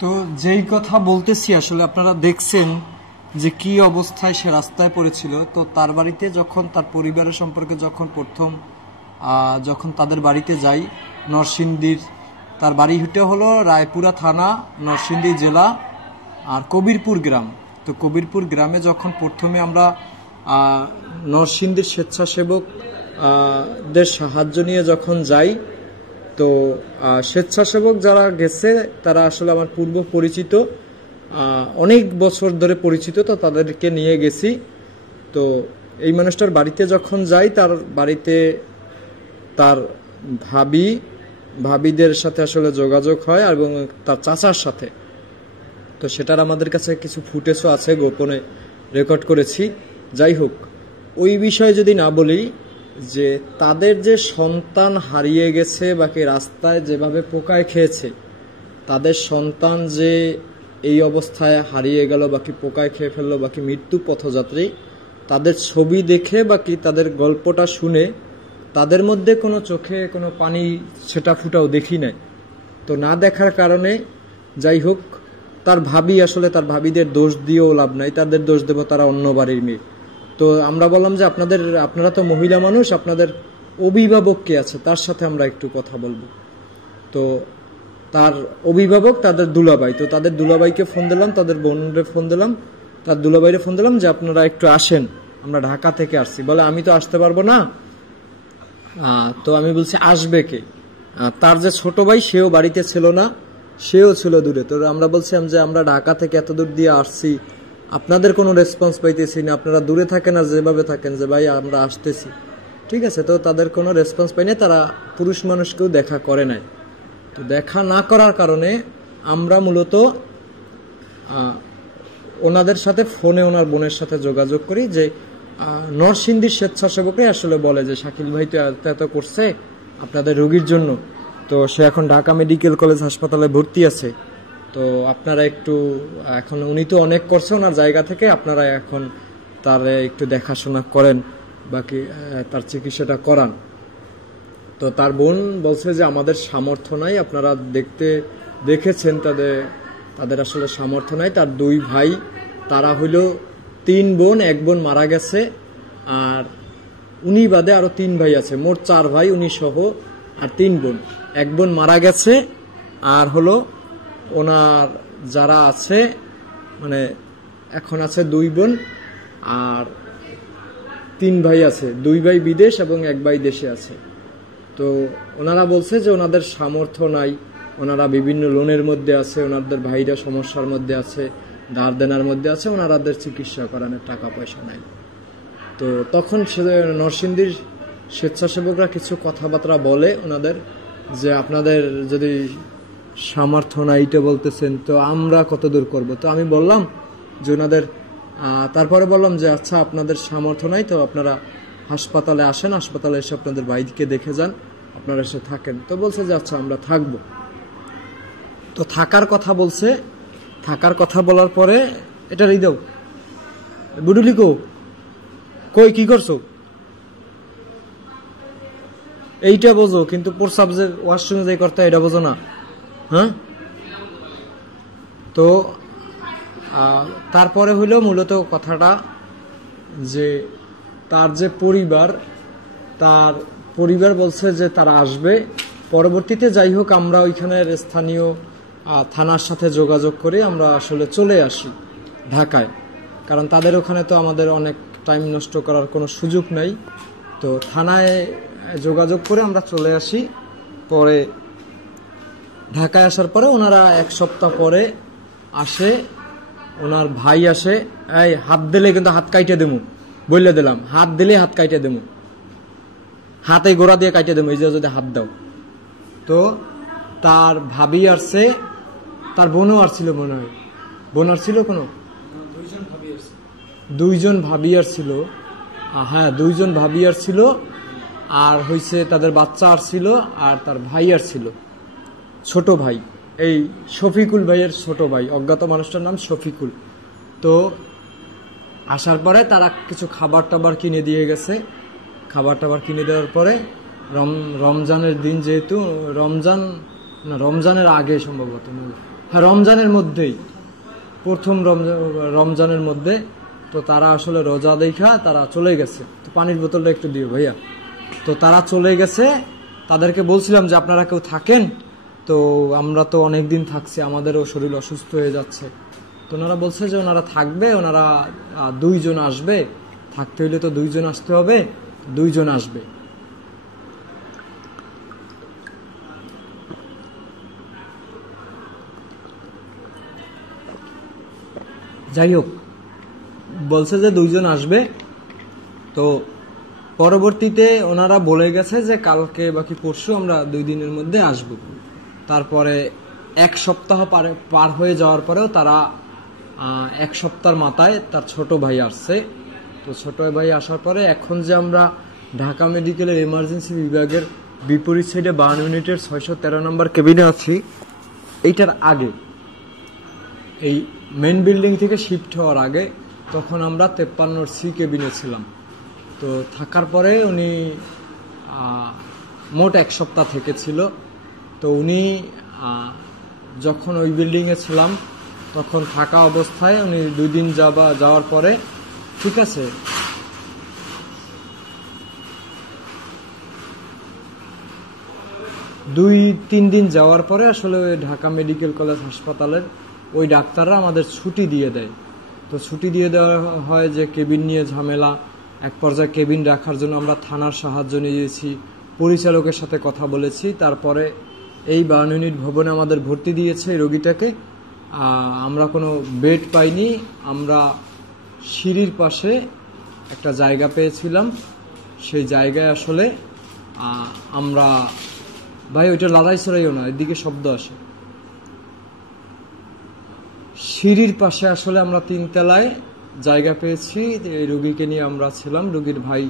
তো যেই কথা বলতেছি আসলে আপনারা দেখছেন যে কি অবস্থায় সে রাস্তায় পড়েছিল। তো তার বাড়িতে যখন তার পরিবারের সম্পর্কে যখন প্রথম যখন তাদের বাড়িতে যাই, নরসিংদীর তার বাড়িটা হলো রায়পুরা থানা, নরসিংদী জেলা, আর কবিরপুর গ্রাম। তো কবিরপুর গ্রামে যখন প্রথমে আমরা নরসিংদীর স্বেচ্ছাসেবক দের সাহায্য নিয়ে যখন যাই, তো স্বেচ্ছাসেবক যারা গেছে তারা আসলে আমার পূর্ব পরিচিত, অনেক বছর ধরে পরিচিত। তো তাদেরকে নিয়ে গেছি। তো এই মানুষটার বাড়িতে যখন যাই, তার বাড়িতে তার ভাবিদের সাথে আসলে যোগাযোগ হয় এবং তার চাচার সাথে। তো সেটার আমাদের কাছে কিছু ফুটেজও আছে, গোপনে রেকর্ড করেছি। যাই হোক, ওই বিষয়ে যদি না বলি, যে তাদের যে সন্তান হারিয়ে গেছে বাকি রাস্তায় যেভাবে পোকায় খেয়েছে, তাদের সন্তান যে এই অবস্থায় হারিয়ে গেল বাকি পোকায় খেয়ে ফেললো বাকি মৃত্যু পথযাত্রী, তাদের ছবি দেখে বাকি তাদের গল্পটা শুনে তাদের মধ্যে কোনো চোখে কোনো পানি সেটা ফুটাও দেখি নাই। তো না দেখার কারণে যাই হোক, তার আসলে তার ভাবিদের দোষ দিয়েও লাভ নাই, তাদের দোষ দেব, তারা অন্য বাড়ির মেয়ে। তো আমরা বললাম যে আপনারা তো মহিলা মানুষ, আপনাদের অভিভাবক কে আছে তার সাথে আমরা একটু কথা বলবো। তো তার অভিভাবক তাদের দুলাভাই, তো তাদের দুলাভাইকে ফোন দিলাম, তাদের বোনরে ফোন দিলাম, তার দুলাভাইরে ফোন দিলাম যে আপনারা একটু আসেন, আমরা ঢাকা থেকে আসছি। বলে আমি তো আসতে পারবো না। তো আমি বলছি আসবে কে? তার যে ছোট ভাই সেও বাড়িতে ছিল না, সেও ছিল দূরে। তো আমরা বলছিলাম যে আমরা ঢাকা থেকে এত দূর দিয়ে আসছি, আপনাদের কোনো রেসপন্স পাইতেছি না, আপনারা দূরে থাকেন আর যেভাবে থাকেন যে ভাই আমরা আসতেছি, ঠিক আছে। তো তাদের কোনো রেসপন্স পাইনি, তারা পুরুষ মানুষকেও দেখা করে নাই। তো দেখা না করার কারণে আমরা মূলত ওনাদের সাথে ফোনে ওনার বোনের সাথে যোগাযোগ করি, যে নরসিংদীর স্বেচ্ছাসেবকরাই আসলে বলে যে শাকিল ভাই তো এত করছে আপনাদের রোগীর জন্য, তো সে এখন ঢাকা মেডিকেল কলেজ হাসপাতালে ভর্তি আছে। তো আপনারা একটু এখন, উনি তো অনেক করছে ওনার জায়গা থেকে, আপনারা এখন তার একটু দেখাশোনা করেন, বাকি তার চিকিৎসাটা করান। তো তার বোন বলছে যে আমাদের সামর্থ্য নাই, আপনারা দেখেছেন তাদের আসলে সামর্থ্য নাই। তার দুই ভাই, তারা হইল 3 বোন, 1 বোন মারা গেছে, আর উনি বাদে আরো 3 ভাই আছে, মোট 4 ভাই, উনি সহ আর 3 বোন। 1 বোন মারা গেছে, আর হলো ওনার যারা আছে মানে এখন আছে 2 বোন আর 3 ভাই আছে, 2 ভাই বিদেশ এবং 1 ভাই দেশে আছে। তো ওনারা বলছে যে ওনাদের সামর্থ্য নাই, ওনারা বিভিন্ন লোনের মধ্যে আছে, ওনাদের ভাইরা সমস্যার মধ্যে আছে, ধার দেনার মধ্যে আছে, ওনাদের চিকিৎসা করানোর টাকা পয়সা নাই। তো তখন নরসিংদীর স্বেচ্ছাসেবকরা কিছু কথাবার্তা বলে ওনাদের, যে আপনাদের যদি সামর্থ্য নাই এটা বলতেছেন, তো আমরা কত দূর করবো। তো আমি বললাম যে ওনাদের তারপরে বললাম যে আচ্ছা আপনাদের সামর্থ্য নাই, তো আপনারা হাসপাতালে আসেন, হাসপাতালে এসে আপনাদের ভাইকে দেখে যান, আপনারা এসে থাকেন। তো বলছে যে আচ্ছা আমরা থাকবো। তো থাকার কথা বলছে, থাকার কথা বলার পরে এটা দাও বুডুলিকো কই কি করছো এইটা বোঝো, কিন্তু প্রসাব যে ওয়াশরুমে যে করতে এটা বোঝো না, হ্যাঁ? তো তারপরে হইলো মূলত কথাটা যে তার যে তার পরিবার বলছে যে তারা আসবে পরবর্তীতে। যাই হোক, আমরা ওইখানের স্থানীয় থানার সাথে যোগাযোগ করে আমরা আসলে চলে আসি ঢাকায়, কারণ তাদের ওখানে তো আমাদের অনেক টাইম নষ্ট করার কোনো সুযোগ নাই। তো থানায় যোগাযোগ করে আমরা চলে আসি। পরে ঢাকায় আসার পরে ওনারা 1 সপ্তাহ পরে আসে, ওনার ভাই আসে, এই হাত দিলে কিন্তু হাত কাইটে দেবো, বললে দিলাম, হাত দিলে হাত কাইটে দেবো, হাতে গোড়া দিয়ে কাইটে দেবো, এই যে যদি হাত দাও। তো তার ভাবি আসছে, তার বোনও আসছিল মনে হয়, বোন আসছিল কোনো 2জন ভাবি আসছিল, হ্যাঁ 2জন ভাবি আসছিল, আর হইছে তাদের বাচ্চা আসছিল, আর তার ভাই আসছিল, ছোট ভাই, এই শফিকুল ভাইয়ের ছোট ভাই, অজ্ঞাত মানুষটার নাম শফিকুল। তো আসার পরে তারা কিছু খাবার টাবার কিনে দিয়ে গেছে। খাবার টাবার কিনে দেওয়ার পরে রমজানের দিন, যেহেতু রমজানের আগে সম্ভবত হ্যাঁ, রমজানের মধ্যেই, প্রথম রমজানের মধ্যে। তো তারা আসলে রোজা দেখা তারা চলে গেছে। তো পানির বোতলটা একটু দিও ভাইয়া। তো তারা চলে গেছে, তাদেরকে বলছিলাম যে আপনারা কেউ থাকেন, তো আমরা তো অনেকদিন থাকছি, আমাদেরও শরীর অসুস্থ হয়ে যাচ্ছে। তো ওনারা বলছে যে ওনারা থাকবে, ওনারা 2 জন আসবে, থাকতে হইলে তো 2 জন আসতে হবে, 2 জন আসবে। যাই হোক, বলছে যে 2 জন আসবে। তো পরবর্তীতে ওনারা বলে গেছে যে কালকে বাকি পরশু আমরা 2 দিনের মধ্যে আসব। তারপরে 1 সপ্তাহ পার হয়ে যাওয়ার পরেও তারা 1 সপ্তাহের মাথায় তার ছোট ভাই আসছে। তো ছোট ভাই আসার পরে এখন যে আমরা ঢাকা মেডিকেলের এমার্জেন্সি বিভাগের বিপরীত সাইডে 52 ইউনিটের 613 নম্বর কেবিনে আছি, এইটার আগে, এই মেন বিল্ডিং থেকে শিফট হওয়ার আগে, তখন আমরা 53 সি কেবিনে ছিলাম। তো থাকার পরে উনি মোট 1 সপ্তাহ থেকেছিল। তো উনি যখন ওই বিল্ডিংয়ে ছিলাম তখন থাকা অবস্থায় উনি 2 দিন যাওয়ার পরে, ঠিক আছে, 2-3 দিন যাওয়ার পরে আসলে ওই ঢাকা মেডিকেল কলেজ হাসপাতালের ওই ডাক্তাররা আমাদের ছুটি দিয়ে দেয়। তো ছুটি দিয়ে দেওয়া হয় যে কেবিন নিয়ে ঝামেলা। এক পর্যায়ে কেবিন রাখার জন্য আমরা থানার সাহায্য নিয়েছি, পরিচালকের সাথে কথা বলেছি। তারপরে এই 52 ইউনিট ভবনে আমাদের ভর্তি দিয়েছে এই রোগীটাকে। আমরা কোনো বেড পাইনি, আমরা সিঁড়ির পাশে একটা জায়গা পেয়েছিলাম। সেই জায়গায় আসলে আমরা, ভাই ওইটা লড়াই ছড়াইও না, এদিকে শব্দ আসে। সিঁড়ির পাশে আসলে আমরা 3 তলায় জায়গা পেয়েছি, এই রোগীকে নিয়ে আমরা ছিলাম। রোগীর ভাই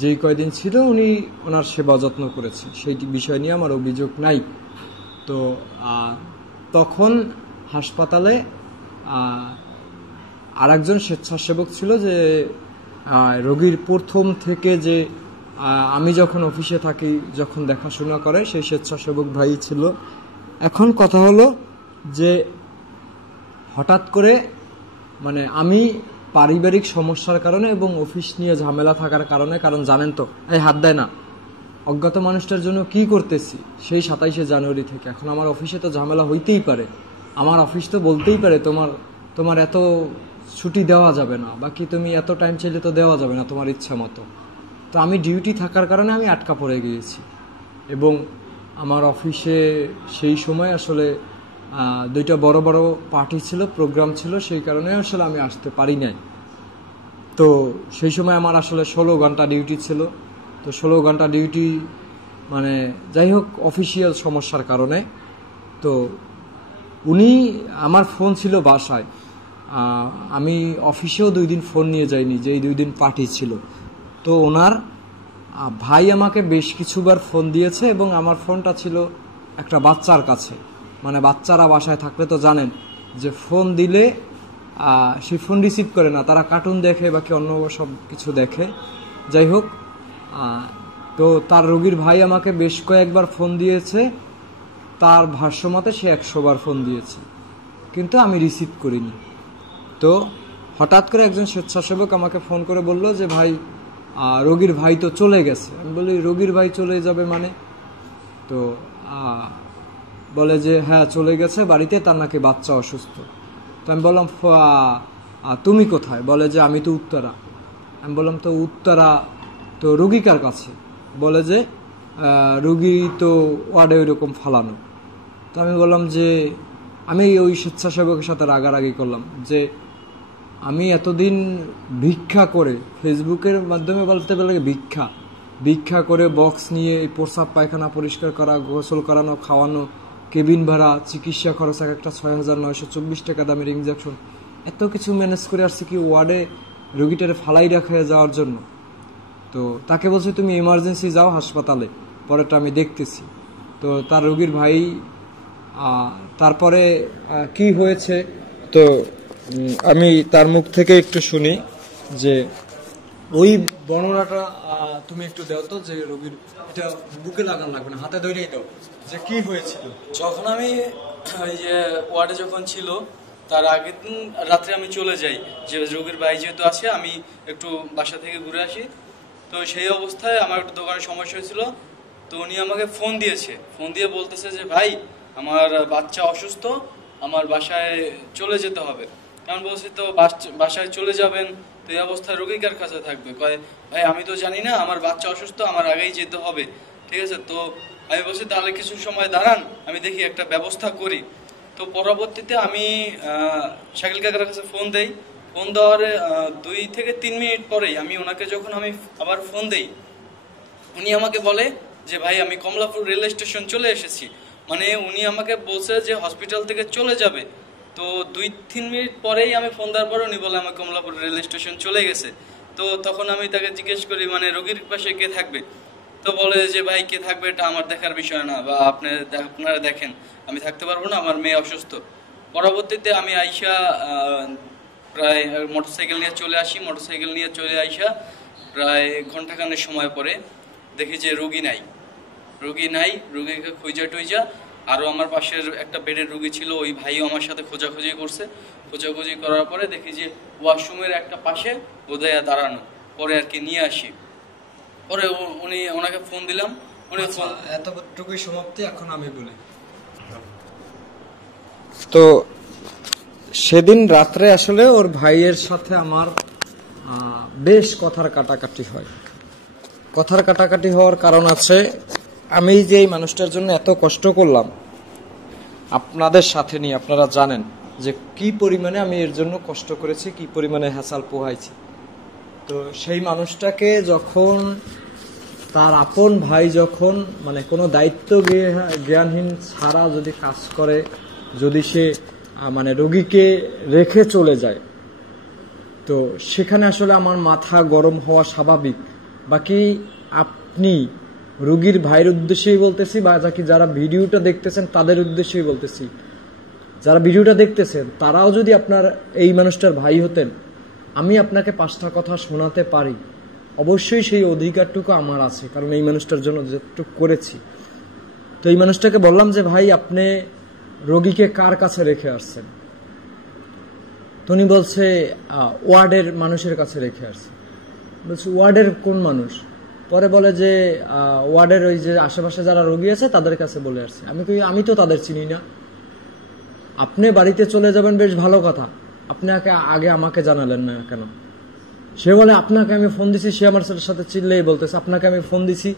যেই কয়দিন ছিল উনি ওনার সেবা যত্ন করেছে, সেই বিষয় নিয়ে আমার অভিযোগ নাই। তো তখন হাসপাতালে আরেকজন স্বেচ্ছাসেবক ছিল, যে রোগীর প্রথম থেকে যে আমি যখন অফিসে থাকি যখন দেখাশোনা করে সেই স্বেচ্ছাসেবক ভাই ছিল। এখন কথা হলো যে হঠাৎ করে, মানে আমি পারিবারিক সমস্যার কারণে এবং অফিস নিয়ে ঝামেলা থাকার কারণে, কারণ জানেন তো, এই হাত দেয় না, অজ্ঞাত মানুষটার জন্য কি করতেছি সেই 27শে জানুয়ারি থেকে। এখন আমার অফিসে তো ঝামেলা হইতেই পারে, আমার অফিস তো বলতেই পারে তোমার এত ছুটি দেওয়া যাবে না, বাকি তুমি এত টাইম চাইলে তো দেওয়া যাবে না তোমার ইচ্ছা মতো। তো আমি ডিউটি থাকার কারণে আমি আটকা পড়ে গিয়েছি, এবং আমার অফিসে সেই সময় আসলে 2টা বড় বড় পার্টি ছিল, প্রোগ্রাম ছিল, সেই কারণে আসলে আমি আসতে পারি নাই। তো সেই সময় আমার আসলে 16 ঘন্টা ডিউটি ছিল। তো 16 ঘন্টা ডিউটি, মানে যাই হোক, অফিসিয়াল সমস্যার কারণে। তো উনি, আমার ফোন ছিল বাসায়, আমি অফিসেও 2 দিন ফোন নিয়ে যাইনি, যে এই 2 দিন পার্টি ছিল। তো ওনার ভাই আমাকে বেশ কিছুবার ফোন দিয়েছে, এবং আমার ফোনটা ছিল একটা বাচ্চার কাছে। মানে বাচ্চারা বাসায় থাকলে তো জানেন যে ফোন দিলে সে ফোন রিসিভ করে না, তারা কার্টুন দেখে বাকি অন্য সব কিছু দেখে। যাই হোক, তো তার রোগীর ভাই আমাকে বেশ কয়েকবার ফোন দিয়েছে, তার ভাষ্যমতে সে 100 বার ফোন দিয়েছে, কিন্তু আমি রিসিভ করিনি। তো হঠাৎ করে একজন স্বেচ্ছাসেবক আমাকে ফোন করে বলল যে ভাই, রোগীর ভাই তো চলে গেছে। আমি বলি রোগীর ভাই চলে যাবে মানে? তো বলে যে হ্যাঁ চলে গেছে বাড়িতে, তার নাকি বাচ্চা অসুস্থ। তো আমি বললাম তুমি কোথায়? বলে যে আমি তো উত্তরা। আমি বললাম তো উত্তরা, তো রোগী কার কাছে? বলে যে রোগী তো ওয়ার্ডে ওইরকম ফালানো। তো আমি বললাম যে, আমি ওই স্বেচ্ছাসেবকের সাথে রাগারাগি করলাম যে আমি এতদিন ভিক্ষা করে, ফেসবুকের মাধ্যমে বলতে পারলে ভিক্ষা করে বক্স নিয়ে প্রস্রাব পায়খানা পরিষ্কার করা, গোসল করানো, খাওয়ানো, কেবিন ভাড়া, চিকিৎসা খরচ একটা 6,924 টাকা দামের ইনজেকশন, এত কিছু ম্যানেজ করে আসছে কি ওয়ার্ডে রোগীটারে ফালাই রাখা যাওয়ার জন্য। তো তাকে বলছে তুমি ইমার্জেন্সি যাও হাসপাতালে, পরেরটা আমি দেখতেছি। তো তার রোগীর ভাই, তারপরে কি হয়েছে তো আমি তার মুখ থেকে একটু শুনি যে ওই বর্ণনাটা তুমি একটু দাও তো, যে রোগীর এটা বুকে লাগানো লাগবে না, হাতে ধরেই দাও, যে কি হয়েছিল। যখন আমি এই যে ওয়ার্ডে যখন ছিল তার আগের দিন রাত্রে আমি চলে যাই, যে রোগীর ভাই যেহেতু আছে আমি একটু বাসা থেকে ঘুরে আসি। তো সেই অবস্থায় আমার একটু দোকানে সমস্যা হয়েছিল। তো উনি আমাকে ফোন দিয়েছে, ফোন দিয়ে বলতেছে যে ভাই আমার বাচ্চা অসুস্থ, আমার বাসায় চলে যেতে হবে। কারণ বলছি তো বাসায় চলে যাবেন, তো এই অবস্থায় রোগী কার কাছে থাকবে? কয় ভাই আমি তো জানি না, আমার বাচ্চা অসুস্থ, আমার আগেই যেতে হবে। ঠিক আছে, তো আমি বলছি তাহলে কিছু সময় দাঁড়ান, আমি দেখি একটা ব্যবস্থা করি। তো পরবর্তীতে আমি শাকিল কাকার কাছে ফোন দেই। ফোন দেওয়ার 2 থেকে 3 মিনিট পরেই আমি ওনাকে যখন আমি আবার ফোন দেই, উনি আমাকে বলে যে ভাই আমি কমলাপুর রেল স্টেশন চলে এসেছি। মানে উনি আমাকে বলছে যে হসপিটাল থেকে চলে যাবে। তো 2-3 মিনিট পরেই আমি ফোন দেওয়ার পর উনি বলে আমি কমলাপুর রেল স্টেশন চলে গেছে। তো তখন আমি তাকে জিজ্ঞেস করি মানে রোগীর পাশে কে থাকবে? তো বলে যে ভাই কে থাকবে এটা আমার দেখার বিষয় না, বা আপনারা দেখেন, আমি থাকতে পারবো না, আমার মেয়ে অসুস্থ। পরবর্তীতে আমি আইসা প্রায় মোটরসাইকেল নিয়ে চলে আসি। মোটরসাইকেল নিয়ে চলে আইসা প্রায় ঘন্টাখানেক সময় পরে দেখি যে রোগী নাই। রোগীকে খুঁজা টুইজা, আরও আমার পাশের একটা বেডের রোগী ছিল, ওই ভাইও আমার সাথে খোঁজাখুঁজি করছে। খোঁজাখুঁজি করার পরে দেখি যে ওয়াশরুমের একটা পাশে বোধহয় দাঁড়ানো। পরে আর কি নিয়ে আসি। পরে ওনাকে ফোন দিলাম, উনি ফোন এতটুকুই সমাপ্তি। এখন আমি বলি, তো সেদিন রাত্রে আসলে ওর ভাইয়ের সাথে আমার বেশ কথার কাটাকাটি হয়। কথার কাটাকাটি হওয়ার কারণ আছে, আমি যে এই মানুষটার জন্য এত কষ্ট করলাম আপনাদের সাথে নিয়ে, আপনারা জানেন যে কি পরিমাণে আমি এর জন্য কষ্ট করেছি, কি পরিমাণে হ্যাসাল পোহাইছি। তো সেই মানুষটাকে যখন তার আপন ভাই যখন মানে কোনো দায়িত্ব জ্ঞানহীন ছাড়া যদি কাজ করে, যদি সে মানে রোগীকে রেখে চলে যায়, তো সেখানে আসলে আমার মাথা গরম হওয়া স্বাভাবিক। বাকি আপনি রোগীর ভাইয়ের উদ্দেশ্যেই বলতেছি, বা যারা ভিডিওটা দেখতেছেন তাদের উদ্দেশ্যেই বলতেছি, যারা ভিডিওটা দেখতেছেন তারাও যদি আপনার এই মানুষটার ভাই হতেন, আমি আপনাকে 5টা কথা শোনাতে পারি, অবশ্যই সেই অধিকারটুকু আমার আছে, কারণ এই মানুষটার জন্য যেটুকু করেছি। তো এই মানুষটাকে বললাম যে ভাই আপনি রোগীকে কার কাছে রেখে আসছেন? তো উনি বলছে ওয়ার্ডের মানুষের কাছে রেখে আসছে। বলছি ওয়ার্ডের কোন মানুষ? পরে বলে যে ওয়ার্ডের ওই যে আশেপাশে যারা রোগী আছে তাদের কাছে বলে আসছে। আমি তো তাদের চিনি না। আপনি বাড়িতে চলে যাবেন বেশ ভালো কথা, আপনি আগে আমাকে জানালেন না কেন? সে বলে আপনাকে আমি ফোন দিছি, সে আমার সাথে চিল্লেই বলতেছে আপনাকে আমি ফোন দিছি,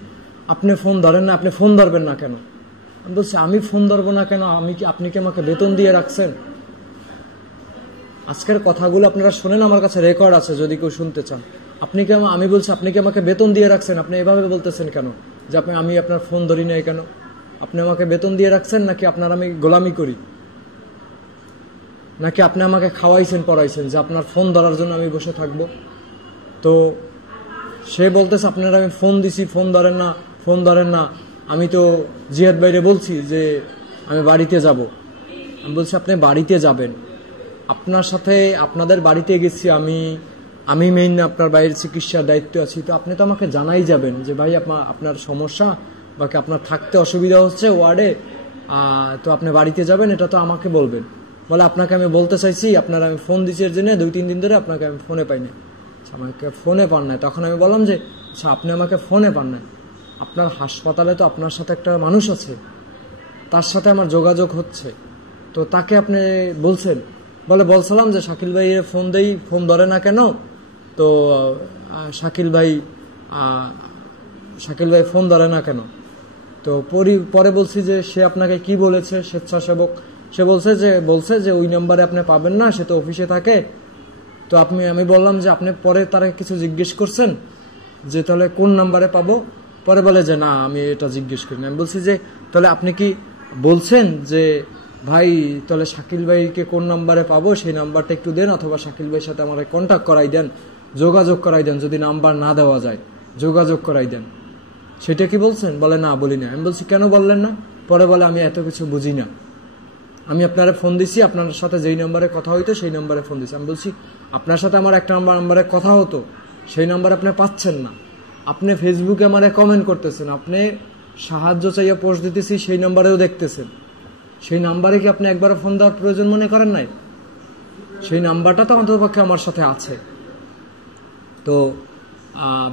আপনি ফোন ধরেন না, আপনি ফোন ধরবেন না কেন? আমি বলছি আমি ফোন ধরবো না কেন? আপনি কি আমাকে বেতন দিয়ে রাখছেন? আজকের কথাগুলো আপনারা শোনেন, আমার কাছে রেকর্ড আছে যদি কেউ শুনতে চান। আমি বলছি আপনি কি আমাকে বেতন দিয়ে রাখছেন? আপনি এভাবে বলতেছেন কেন যে আমি আপনার ফোন ধরি নাই কেন? আপনি আমাকে বেতন দিয়ে রাখছেন নাকি আপনার আমি গোলামি করি? নাকি আপনি আমাকে খাওয়াইছেন পড়াইছেন যে আপনার ফোন ধরার জন্য আমি বসে থাকবো? তো সে বলতেছে আপনারা আমি ফোন দিছি, ফোন ধরেন না। আমি তো জিহাদ বাইরে বলছি যে আমি বাড়িতে যাব। আমি বলছি আপনি বাড়িতে যাবেন, আপনার সাথে আপনাদের বাড়িতে গেছি আমি মেইন না, আপনার বাইরের চিকিৎসার দায়িত্ব আছি। তো আপনি তো আমাকে জানাই যাবেন যে ভাই আপনার সমস্যা বা আপনার থাকতে অসুবিধা হচ্ছে ওয়ার্ডে, তো আপনি বাড়িতে যাবেন, এটা তো আমাকে বলবেন। বলে আপনাকে আমি বলতে চাইছি, আপনার আমি ফোন দিচ্ছি এর জন্য 2-3 দিন ধরে আপনাকে আমি ফোনে পাই না। আমাকে ফোনে পান নাই। তখন আমি বললাম যে আচ্ছা আপনি আমাকে ফোনে পান নাই, আপনার হাসপাতালে তো আপনার সাথে একটা মানুষ আছে, তার সাথে আমার যোগাযোগ হচ্ছে, তো তাকে আপনি বলছেন? বলছিলাম যে শাকিল ভাই ফোন দেই, ফোন ধরে না কেন? তো শাকিল ভাই ফোন ধরে না কেন? তো পরে বলছি যে সে আপনাকে কি বলেছে? স্বেচ্ছাসেবক সে বলছে যে ওই নাম্বারে আপনি পাবেন না, সে তো অফিসে থাকে। তো আমি বললাম যে আপনি পরে তারা কিছু জিজ্ঞেস করছেন যে তাহলে কোন নাম্বারে পাবো? পরে বলে যে না আমি এটা জিজ্ঞেস করি না। আমি বলছি যে তাহলে আপনি কি বলছেন যে ভাই তাহলে শাকিল ভাইকে কোন নাম্বারে পাবো সেই নাম্বারটা একটু দেন, অথবা শাকিল ভাইয়ের সাথে আমার কন্ট্যাক্ট করাই দেন, যোগাযোগ করাই দেন, যদি নাম্বার না দেওয়া যায় যোগাযোগ করাই দেন, সেটা কি বলছেন? বলে না বলি না। আমি বলছি কেন বললেন না? পরে বলে আমি এত কিছু বুঝি না, আমি আপনারে ফোন দিছি, আপনার সাথে যেই নাম্বারে কথা হইতো সেই নাম্বারে ফোন দিছি। আমি বলছি আপনার সাথে আমার একটা নাম্বারে কথা হতো, সেই নাম্বার আপনি পাচ্ছেন না। আপনি ফেসবুকে আমারে কমেন্ট করতেছেন, আপনি সাহায্য চাইয়া পোস্ট দিতেছি সেই নাম্বারেও দেখতেছেন, সেই নাম্বারে কি আপনি একবার ফোন দেওয়ার প্রয়োজন মনে করেন নাই? সেই নাম্বারটা তো অন্ততপক্ষে আমার সাথে আছে। তো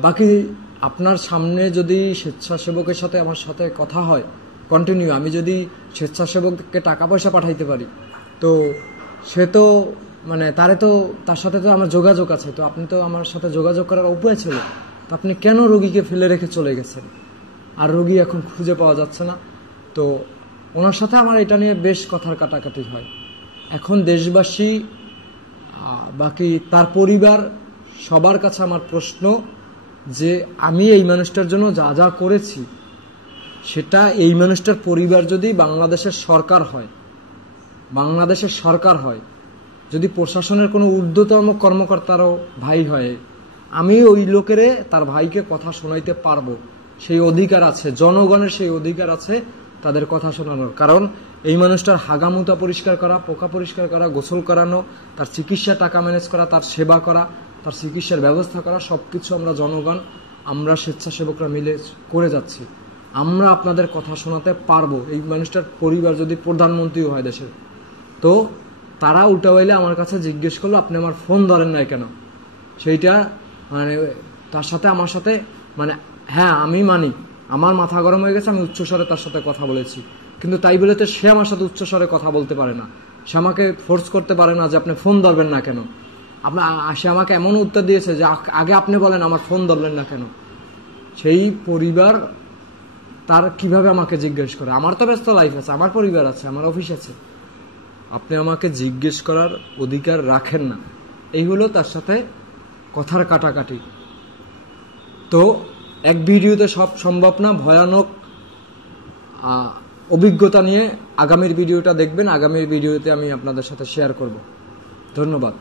বাকি আপনার সামনে যদি স্বেচ্ছাসেবকের সাথে আমার সাথে কথা হয় কন্টিনিউ, আমি যদি স্বেচ্ছাসেবককে টাকা পয়সা পাঠাইতে পারি, তো সে তো মানে তার সাথে তো আমার যোগাযোগ আছে, তো আপনি তো আমার সাথে যোগাযোগ করার উপায় ছিল, তো আপনি কেন রোগীকে ফেলে রেখে চলে গেছেন? আর রোগী এখন খুঁজে পাওয়া যাচ্ছে না। তো ওনার সাথে আমার এটা নিয়ে বেশ কথার কাটাকাটি হয়। এখন দেশবাসী বাকি তার পরিবার সবার কাছে আমার প্রশ্ন যে আমি এই মানুষটার জন্য যা যা করেছি সেটা এই মানুষটার পরিবার যদি বাংলাদেশের সরকার হয়, যদি প্রশাসনের কোনো ঊর্ধ্বতম কর্মকর্তারও ভাই হয়, আমি ওই লোকেরে তার ভাইকে কথা শোনাইতে পারবো, সেই অধিকার আছে, জনগণের সেই অধিকার আছে তাদের কথা শোনানোর। কারণ এই মানুষটার হাগামুতা পরিষ্কার করা, পোকা পরিষ্কার করা, গোসল করানো, তার চিকিৎসা টাকা ম্যানেজ করা, তার সেবা করা, তার চিকিৎসার ব্যবস্থা করা, সবকিছু আমরা জনগণ, আমরা স্বেচ্ছাসেবকরা মিলে করে যাচ্ছি। আমরা আপনাদের কথা শোনাতে পারবো। এই মানুষটার পরিবার যদি প্রধানমন্ত্রীও হয় দেশের, তো তারা উল্টা হইলে আমার কাছে জিজ্ঞেস করলো আপনি আমার ফোন ধরেন নাই কেন? সেইটা মানে তার সাথে আমার সাথে মানে হ্যাঁ আমি মানি আমার মাথা গরম হয়ে গেছে, আমি উচ্চস্বরে তার সাথে কথা বলেছি, কিন্তু তাই বলে তো সে আমার সাথে উচ্চস্বরে কথা বলতে পারে না, সে আমাকে ফোর্স করতে পারে না যে আপনি ফোন ধরবেন না কেন। সে আমাকে এমন উত্তর দিয়েছে যে আগে আপনি বলেন আমার ফোন ধরলেন না কেন। সেই পরিবার তার কিভাবে আমাকে জিজ্ঞেস করে? আমার তো ব্যস্ত লাইফ আছে, আমার পরিবার আছে, আমার অফিস আছে, আপনি আমাকে জিজ্ঞেস করার অধিকার রাখেন না। এই হলো তার সাথে কথার কাটাকাটি। তো এক ভিডিওতে সব সম্ভব না, ভয়ানক অভিজ্ঞতা নিয়ে আগামীর ভিডিওটা দেখবেন। আগামীর ভিডিওতে আমি আপনাদের সাথে শেয়ার করব। ধন্যবাদ।